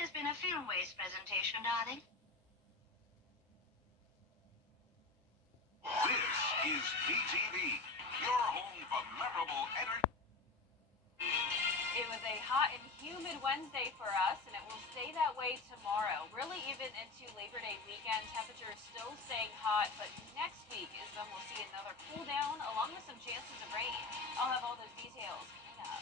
Has been a film waste presentation, darling. This is PTV, your home for memorable entertainment. It was a hot and humid Wednesday for us, and it will stay that way tomorrow. Really, even into Labor Day weekend, temperatures still staying hot, but next week is when we'll see another cool down, along with some chances of rain. I'll have all those details coming up.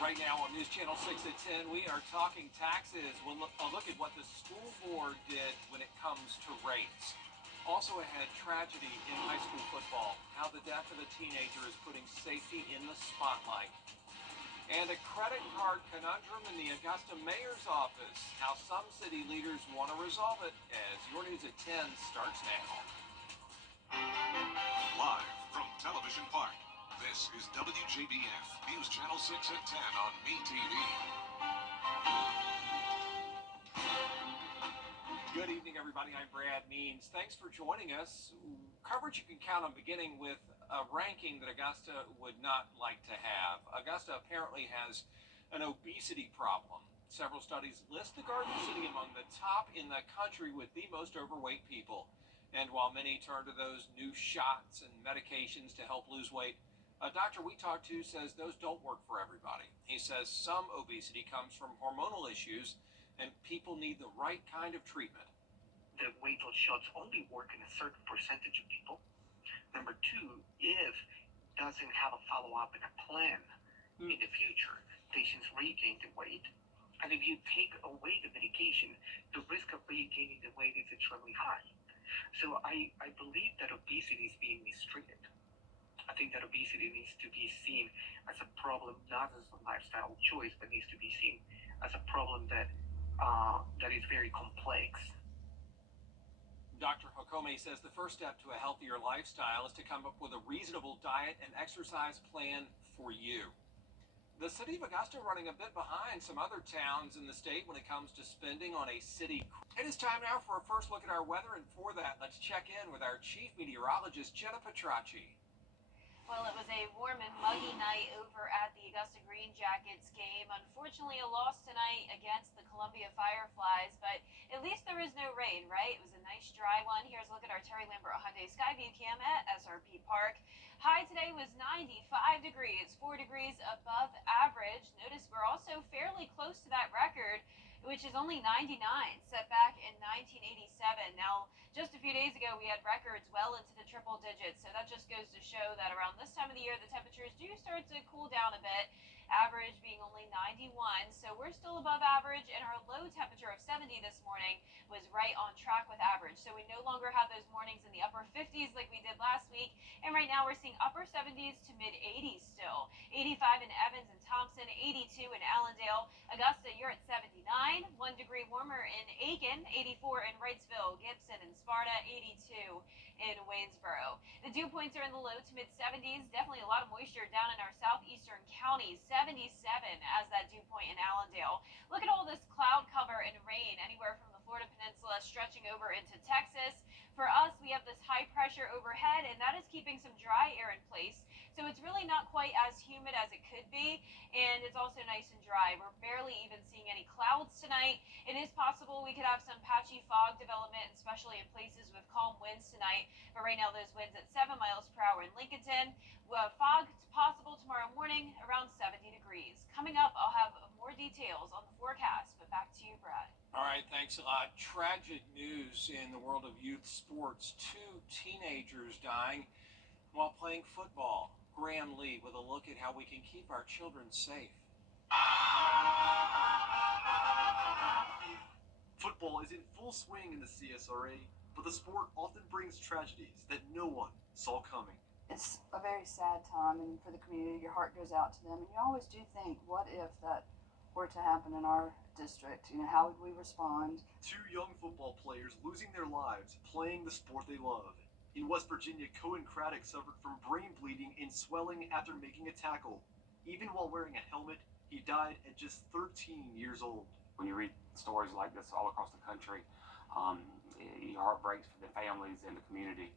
Right now on News Channel 6 at 10, we are talking taxes. We'll look at what the school board did when it comes to rates. Also ahead, tragedy in high school football, how the death of a teenager is putting safety in the spotlight. And a credit card conundrum in the Augusta mayor's office, how some city leaders want to resolve it, as your News at 10 starts now. Live from Television Park, this is WJBF, News Channel 6 at 10 on MeTV. Good evening, everybody. I'm Brad Means. Thanks for joining us. Coverage you can count on beginning with a ranking that Augusta would not like to have. Augusta apparently has an obesity problem. Several studies list the Garden City among the top in the country with the most overweight people. And while many turn to those new shots and medications to help lose weight, a doctor we talked to says those don't work for everybody. He says some obesity comes from hormonal issues and people need the right kind of treatment. The weight loss shots only work in a certain percentage of people. Number two, if doesn't have a follow-up and a plan in the future, patients regain the weight. And if you take away the medication, the risk of regaining the weight is extremely high. So I believe that obesity is being mistreated. I think that obesity needs to be seen as a problem, not as a lifestyle choice, but needs to be seen as a problem that is very complex. Dr. Hokome says the first step to a healthier lifestyle is to come up with a reasonable diet and exercise plan for you. The city of Augusta running a bit behind some other towns in the state when it comes to spending on a city. It is time now for a first look at our weather, and for that, let's check in with our chief meteorologist, Jenna Petracci. Well, it was a warm and muggy night over at the Augusta Green Jackets game. Unfortunately, a loss tonight against the Columbia Fireflies, but at least there is no rain, right? It was a nice dry one. Here's a look at our Terry Lambert Hyundai Skyview cam at SRP Park. High today was 95 degrees, 4 degrees above average. Notice we're also fairly close to that record, which is only 99, set back in 1987. Now, just a few days ago, we had records well into the triple digits, so that just goes to show that around this time of the year, the temperatures do start to cool down a bit, average being only 91, so we're still above average, and our low temperature of 70 this morning was right on track with average, so we no longer have those mornings in the upper 50s like we did last week, and right now we're seeing upper 70s to mid 80s still. 85 in Evans and Thompson, 82 in Allendale. Augusta, you're at 79, 1 degree warmer in Aiken, 84 in Wrightsville, Gibson and Sparta, 82 in Waynesboro. The dew points are in the low to mid 70s. Definitely a lot of moisture down in our southeastern counties. 77 as that dew point in Allendale. Look at all this cloud cover and rain anywhere from the Florida Peninsula stretching over into Texas. For us, we have this high pressure overhead, and that is keeping some dry air in place. So it's really not quite as humid as it could be, and it's also nice and dry. We're barely even seeing any clouds tonight. It is possible we could have some patchy fog development, especially in places with calm winds tonight. But right now, those winds at 7 miles per hour in Lincolnton. Fog possible tomorrow morning around 70 degrees. Coming up, I'll have more details on the forecast, but back to you, Brad. All right, thanks a lot. Tragic news in the world of youth sports. 2 teenagers dying while playing football. Graham Lee with a look at how we can keep our children safe. Football is in full swing in the CSRA, but the sport often brings tragedies that no one saw coming. It's a very sad time, and for the community, your heart goes out to them. And you always do think, what if that were to happen in our district? You know, how would we respond? 2 young football players losing their lives playing the sport they love. In West Virginia, Cohen Craddock suffered from brain bleeding and swelling after making a tackle. Even while wearing a helmet, he died at just 13 years old. When you read stories like this all across the country, your heart breaks for the families and the community,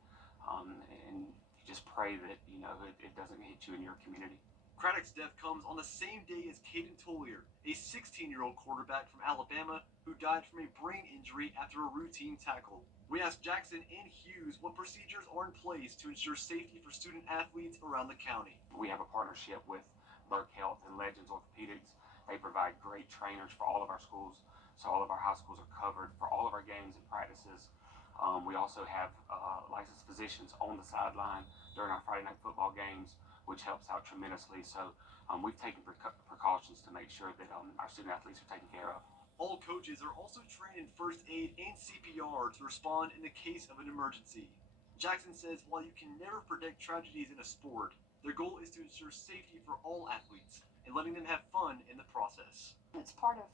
and you just pray that it doesn't hit you in your community. Craddock's death comes on the same day as Caden Tollier, a 16-year-old quarterback from Alabama who died from a brain injury after a routine tackle. We asked Jackson and Hughes what procedures are in place to ensure safety for student athletes around the county. We have a partnership with Burke Health and Legends Orthopedics. They provide great trainers for all of our schools, so all of our high schools are covered for all of our games and practices. We also have licensed physicians on the sideline during our Friday night football games, which helps out tremendously. So we've taken precautions to make sure that our student athletes are taken care of. All coaches are also trained in first aid and CPR to respond in the case of an emergency. Jackson says while you can never predict tragedies in a sport, their goal is to ensure safety for all athletes and letting them have fun in the process. It's part of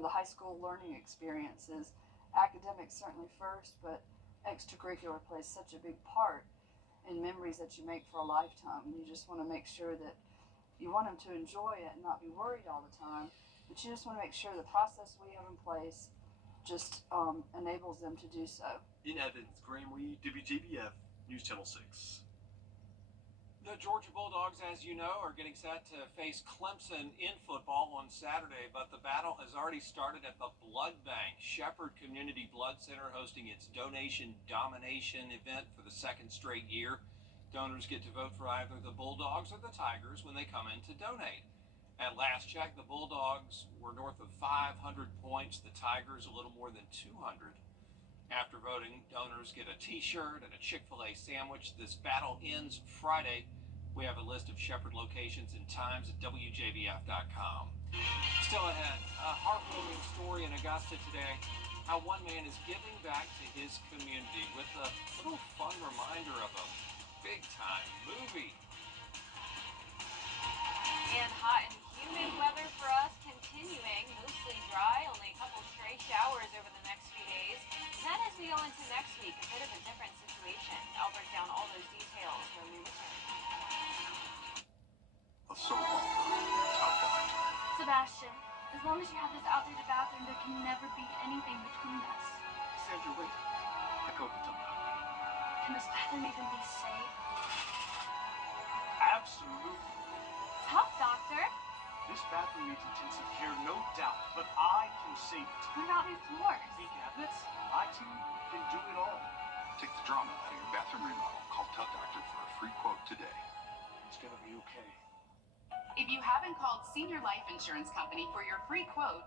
the high school learning experiences. Academics certainly first, but extracurricular plays such a big part in memories that you make for a lifetime. You just want to make sure that you want them to enjoy it and not be worried all the time, but you just want to make sure the process we have in place just enables them to do so. In Evans, Graham Lee, WJBF, News Channel 6. The Georgia Bulldogs, as you know, are getting set to face Clemson in football on Saturday, but the battle has already started at the Blood Bank. Shepherd Community Blood Center hosting its Donation Domination event for the second straight year. Donors get to vote for either the Bulldogs or the Tigers when they come in to donate. At last check, the Bulldogs were north of 500 points, the Tigers a little more than 200. After voting, donors get a t-shirt and a Chick-fil-A sandwich. This battle ends Friday. We have a list of Shepherd locations and times at WJBF.com. Still ahead, a heartwarming story in Augusta today. How one man is giving back to his community with a little fun reminder of a big-time movie. And hot and humid weather for us continuing, mostly dry, only a couple stray showers over the next few days. Then as we go into next week, a bit of a different situation. I'll break down all those details when we return. So long. Tough doctor. Sebastian, as long as you have this outdated bathroom, there can never be anything between us. Sandra, wait. I called the top doctor. Can this bathroom even be safe? Absolutely. Tough doctor? This bathroom needs intensive care, no doubt, but I can save it. What about new floors? New cabinets? I too can do it all. Take the drama out of your bathroom remodel. Call Tough Doctor for a free quote today. It's gonna be okay. If you haven't called Senior Life Insurance Company for your free quote.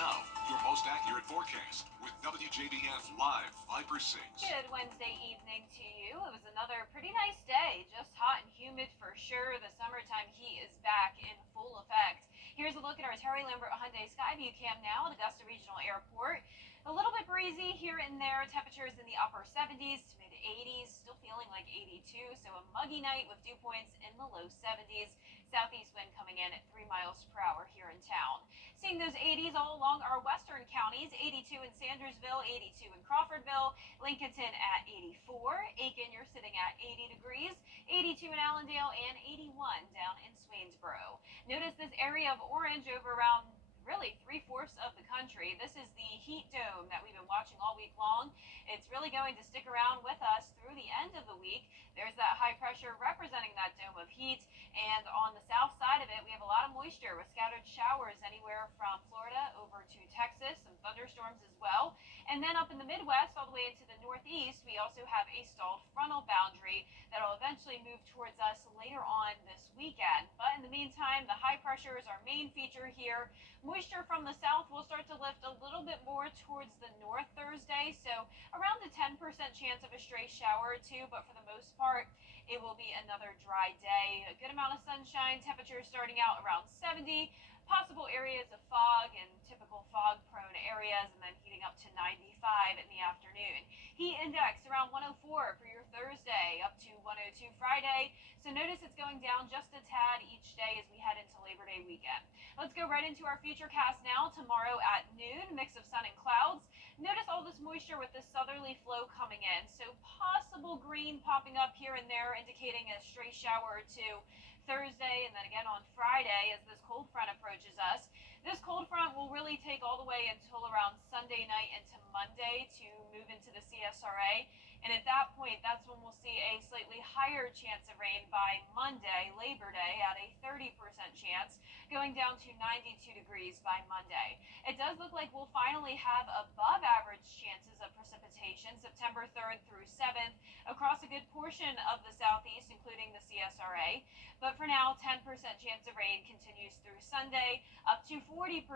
Now, your most accurate forecast with WJBF Live 5/6. Good Wednesday evening to you. It was another pretty nice day, just hot and humid for sure. The summertime heat is back in full effect. Here's a look at our Terry Lambert Hyundai Skyview cam now at Augusta Regional Airport. A little bit breezy here and there. Temperatures in the upper 70s to mid 80s, still feeling like 82. So a muggy night with dew points in the low 70s. Southeast wind coming in at 3 miles per hour here in town. Seeing those 80s all along our western counties, 82 in Sandersville, 82 in Crawfordville, Lincolnton at 84, Aiken, you're sitting at 80 degrees, 82 in Allendale, and 81 down in Swainsboro. Notice this area of orange over around really 3/4 of the country. This is the heat dome that we've been watching all week long. It's really going to stick around with us through the end of the week. There's that high pressure representing that dome of heat, and on the south side of it we have a lot of moisture with scattered showers anywhere from Florida over to Texas, some thunderstorms as well. And then up in the Midwest all the way into the Northeast, we also have a stalled frontal boundary that will eventually move towards us later on this weekend. But in the meantime, the high pressure is our main feature here. Moisture from the south will start to lift a little bit more towards the north Thursday, so around a 10% chance of a stray shower or two, but for the most part, it will be another dry day. A good amount of sunshine, temperatures starting out around 70, possible areas of fog and typical fog-prone areas, and then heating up to 95 in the afternoon. Heat index around 104 for your Thursday, up to 102 Friday. So notice it's going down just a tad each day as we head into Labor Day weekend. Let's go right into our futurecast now. Tomorrow at noon, mix of sun and clouds. Notice all this moisture with this southerly flow coming in. So possible green popping up here and there, indicating a stray shower or two Thursday, and then again on Friday as this cold front approaches us. This cold front will really take all the way until around Sunday night into Monday to move into the CSRA. And at that point, that's when we'll see a slightly higher chance of rain by Monday, Labor Day, at a 30% chance, going down to 92 degrees by Monday. It does look like we'll finally have above average chances of precipitation September 3rd through 7th across a good portion of the southeast, including the CSRA. But for now, 10% chance of rain continues through Sunday, up to 40%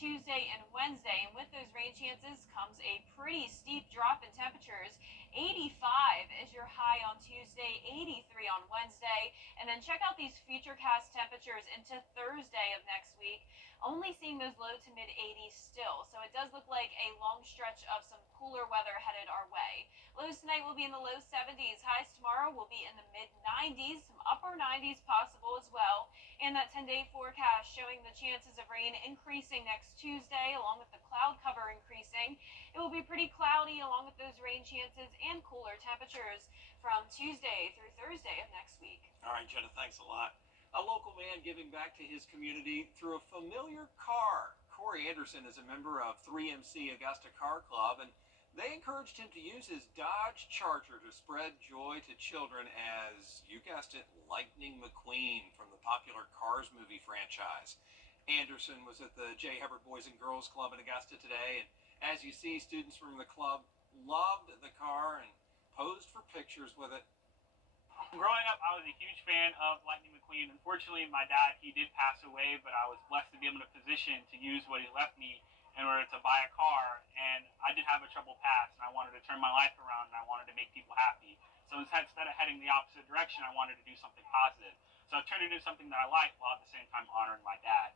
Tuesday and Wednesday. And with those rain chances comes a pretty steep drop in temperatures. 85 is your high on Tuesday, 83 on Wednesday. And then check out these futurecast temperatures into Thursday of next week. Only seeing those low to mid 80s still. So it does look like a long stretch of some cooler weather headed our way. Lows tonight will be in the low 70s. Highs tomorrow will be in the mid 90s, some upper 90s possible as well. And that 10-day forecast showing the chances of rain increasing next Tuesday, along with the cloud cover increasing. It will be pretty cloudy along with those rain chances and cooler temperatures from Tuesday through Thursday of next week. All right, Jenna, thanks a lot. A local man giving back to his community through a familiar car. Corey Anderson is a member of 3MC Augusta Car Club, and they encouraged him to use his Dodge Charger to spread joy to children as, you guessed it, Lightning McQueen from the popular Cars movie franchise. Anderson was at the J. Hubbard Boys and Girls Club in Augusta today, and as you see, students from the club loved the car and posed for pictures with it. Growing up, I was a huge fan of Lightning McQueen. Unfortunately, my dad, he did pass away, but I was blessed to be able to position to use what he left me in order to buy a car. And I did have a troubled past, and I wanted to turn my life around, and I wanted to make people happy. So instead of heading the opposite direction, I wanted to do something positive. So I turned it into something that I like, while at the same time honoring my dad.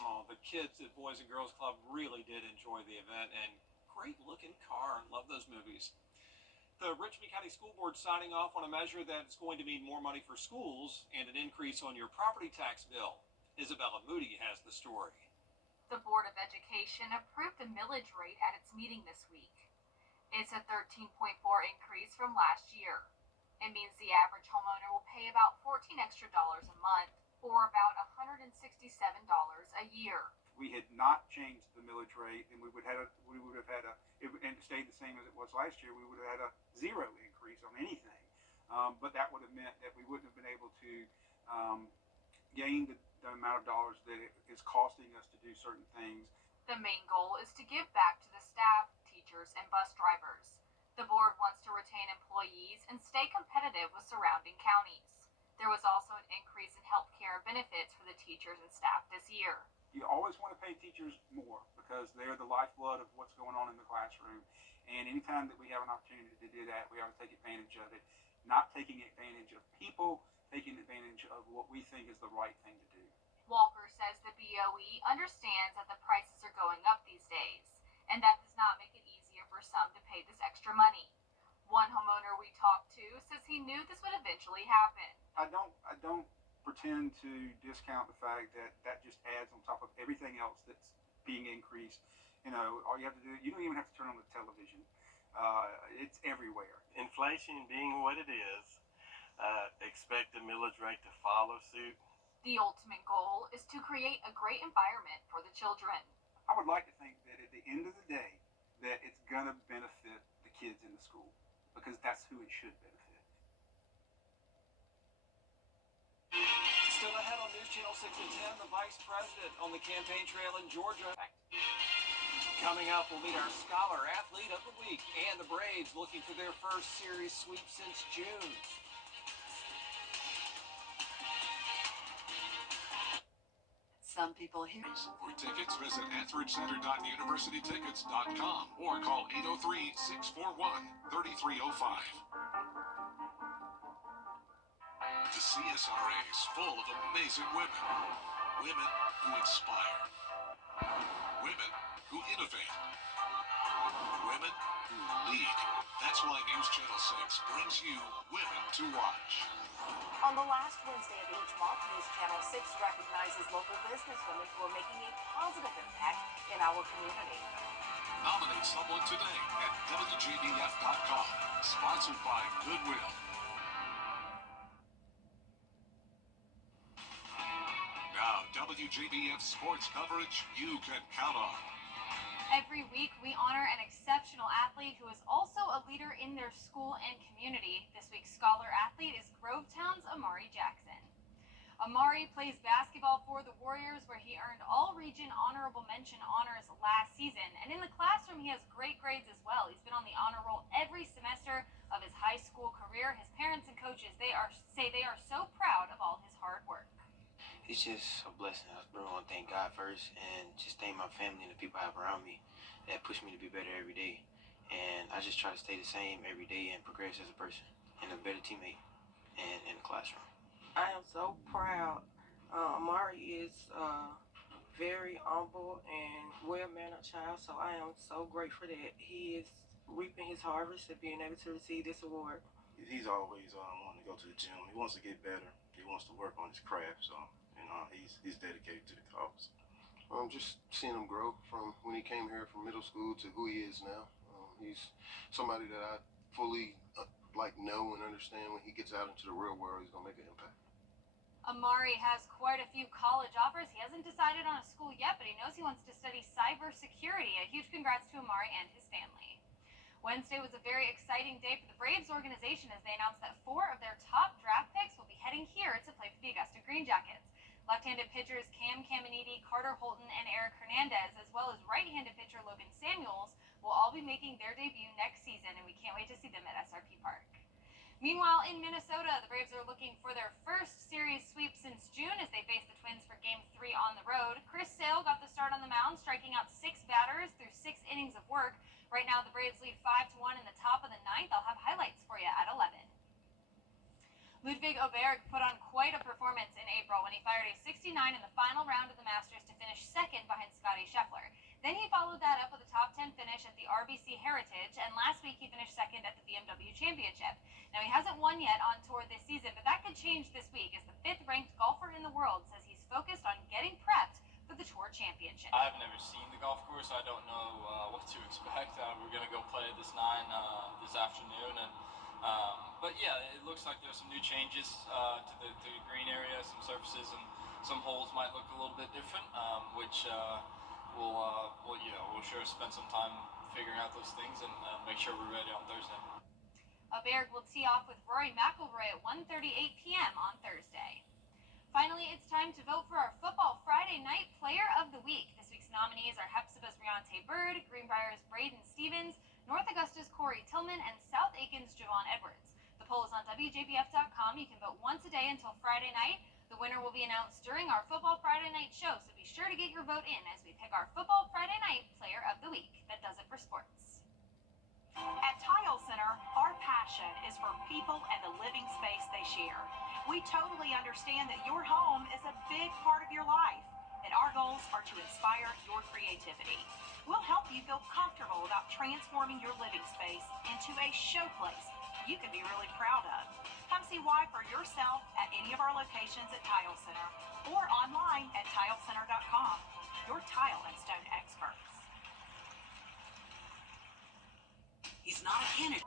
Oh, the kids at Boys and Girls Club really did enjoy the event, and great looking car. Love those movies. The Richmond County School Board signing off on a measure that's going to mean more money for schools and an increase on your property tax bill. Isabella Moody has the story. The Board of Education approved the millage rate at its meeting this week. It's a 13.4 increase from last year. It means the average homeowner will pay about $14 extra a month, or about $167 a year. We had not changed the millage rate, and we would have had a, and it stayed the same as it was last year, we would have had a zero increase on anything. But that would have meant that we wouldn't have been able to gain the amount of dollars that it is costing us to do certain things. The main goal is to give back to the staff, teachers, and bus drivers. The board wants to retain employees and stay competitive with surrounding counties. There was also an increase in health care and benefits for the teachers and staff this year. You always want to pay teachers more because they're the lifeblood of what's going on in the classroom. And anytime that we have an opportunity to do that, we ought to take advantage of it. Not taking advantage of people, taking advantage of what we think is the right thing to do. Walker says the BOE understands that the prices are going up these days, and that does not make it easier for some to pay this extra money. One homeowner we talked to says he knew this would eventually happen. I don't pretend to discount the fact that that just adds on top of everything else that's being increased. You know, all you have to do, you don't even have to turn on the television. It's everywhere. Inflation being what it is, expect the millage rate to follow suit. The ultimate goal is to create a great environment for the children. I would like to think that at the end of the day, that it's going to benefit the kids in the school, because that's who it should benefit. Still ahead on News Channel 6 at 10, the vice president on the campaign trail in Georgia. Coming up, we'll meet our Scholar Athlete of the Week and the Braves looking for their first series sweep since June. Some people here. For tickets, visit EtheridgeCenter.universitytickets.com or call 803-641-3305. The CSRA is full of amazing women. Women who inspire. Women who innovate. Women who lead. That's why News Channel 6 brings you Women to Watch. On the last Wednesday of each month, News Channel 6 recognizes local businesswomen who are making a positive impact in our community. Nominate someone today at WJBF.com. Sponsored by Goodwill. Now, WJBF sports coverage you can count on. Every week, we honor an exceptional athlete who is also a leader in their school and community. This week's scholar athlete is Grovetown's Amari Jackson. Amari plays basketball for the Warriors, where he earned all-region honorable mention honors last season. And in the classroom, he has great grades as well. He's been on the honor roll every semester of his high school career. His parents and coaches, say they are so proud of all his hard work. It's just a blessing. I really want to thank God first, and just thank my family and the people I have around me that push me to be better every day. And I just try to stay the same every day and progress as a person and a better teammate and in the classroom. I am so proud. Amari is a very humble and well-mannered child, so I am so grateful that he is reaping his harvest and being able to receive this award. He's always wanting to go to the gym. He wants to get better. He wants to work on his craft, so he's dedicated to the cause. Just seeing him grow from when he came here from middle school to who he is now. He's somebody that I fully know and understand. When he gets out into the real world, he's gonna make an impact. Amari has quite a few college offers. He hasn't decided on a school yet, but he knows he wants to study cybersecurity. A huge congrats to Amari and his family. Wednesday was a very exciting day for the Braves organization as they announced that 4 of their top draft picks will be heading here to play for the Augusta Green Jackets. Left-handed pitchers Cam Caminiti, Carter Holton, and Eric Hernandez, as well as right-handed pitcher Logan Samuels, will all be making their debut next season, and we can't wait to see them at SRP Park. Meanwhile, in Minnesota, the Braves are looking for their first series sweep since June as they face the Twins for Game 3 on the road. Chris Sale got the start on the mound, striking out 6 batters through 6 innings of work. Right now, the Braves lead 5-1 in the top of the 9th. I'll have highlights for you at 11. Ludwig Oberg put on quite a performance in April when he fired a 69 in the final round of the Masters to finish second behind Scotty Scheffler. Then he followed that up with a top 10 finish at the RBC Heritage, and last week he finished second at the BMW Championship. Now, he hasn't won yet on tour this season, but that could change this week as the 5th-ranked golfer in the world says he's focused on getting prepped for the Tour Championship. I've never seen the golf course. I don't know what to expect. We're going to go play this 9 this afternoon, and but yeah, it looks like there's some new changes to the green area, some surfaces, and some holes might look a little bit different, which we'll sure spend some time figuring out those things and make sure we're ready on Thursday. Oberg will tee off with Rory McIlroy at 1:38 p.m. on Thursday. Finally, it's time to vote for our Football Friday Night Player of the Week. This week's nominees are Hepzibah's Rionte Bird, Greenbrier's Braden Stevens, North Augusta's Corey Tillman, and South Aiken's Javon Edwards. The poll is on WJBF.com. You can vote once a day until Friday night. The winner will be announced during our Football Friday Night show, so be sure to get your vote in as we pick our Football Friday Night Player of the Week. That does it for sports. At Tile Center, our passion is for people and the living space they share. We totally understand that your home is a big part of your life, and our goals are to inspire your creativity. We'll help you feel comfortable about transforming your living space into a showplace you can be really proud of. Come see why for yourself at any of our locations at Tile Center or online at tilecenter.com. Your tile and stone experts. He's not a candidate.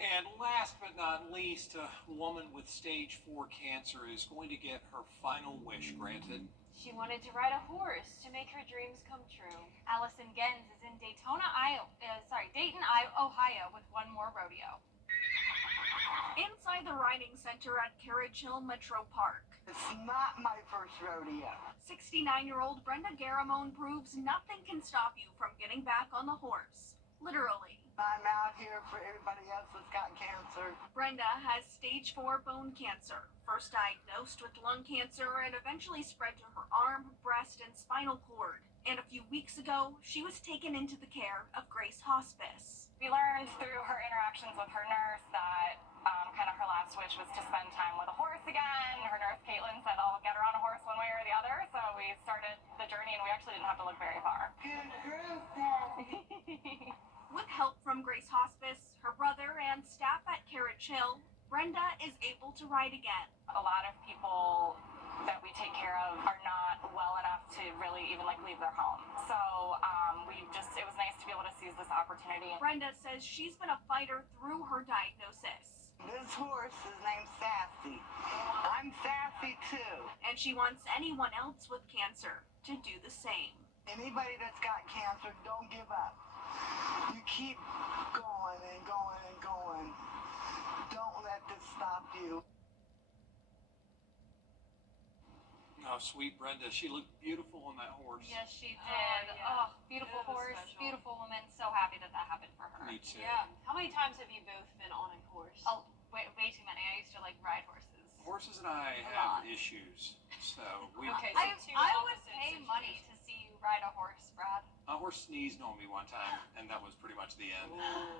And last but not least, a woman with stage 4 cancer is going to get her final wish granted. She wanted to ride a horse to make her dreams come true. Allison Gens is in Dayton, Ohio with one more rodeo. Inside the riding center at Carriage Hill Metro Park. It's not my first rodeo. 69-year-old Brenda Garamone proves nothing can stop you from getting back on the horse. Literally. I'm out here for everybody else that's got cancer. Brenda has stage 4 bone cancer, first diagnosed with lung cancer and eventually spread to her arm, breast, and spinal cord. And a few weeks ago, she was taken into the care of Grace Hospice. We learned through her interactions with her nurse that kind of her last wish was to spend time with a horse again. Her nurse, Caitlin, said, I'll get her on a horse one way or the other. So we started the journey, and we actually didn't have to look very far. With help from Grace Hospice, her brother, and staff at Carriage Hill, Brenda is able to ride again. A lot of people that we take care of are not well enough to really even leave their home. So it was nice to be able to seize this opportunity. Brenda says she's been a fighter through her diagnosis. This horse is named Sassy. I'm sassy too. And she wants anyone else with cancer to do the same. Anybody that's got cancer, don't give up. You keep going and going and going. Don't let this stop you. Oh, sweet Brenda. She looked beautiful on that horse. Yes, she did. Oh, beautiful horse, special. beautiful woman. So happy that that happened for her. Me too. Yeah. How many times have you both been on a horse? Oh, way too many. I used to like ride horses. Horses and I have issues, so we. Okay, so I would pay money to see you ride a horse, Brad. A horse sneezed on me one time, and that was pretty much the end.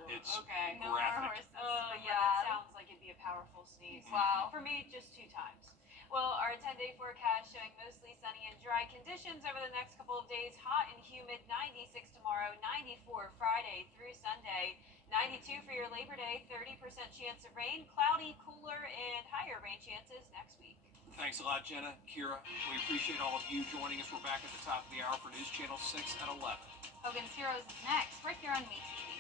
It's okay. No more graphic. horses. Oh, for yeah, Brad. that sounds like it'd be a powerful sneeze. Wow. For me, just 2 times. Well, our 10-day forecast showing mostly sunny and dry conditions over the next couple of days. Hot and humid, 96 tomorrow, 94 Friday through Sunday, 92 for your Labor Day, 30% chance of rain, cloudy, cooler, and higher rain chances next week. Thanks a lot, Jenna, Kira. We appreciate all of you joining us. We're back at the top of the hour for News Channel 6 at 11. Hogan's Heroes is next, right here on MeTV.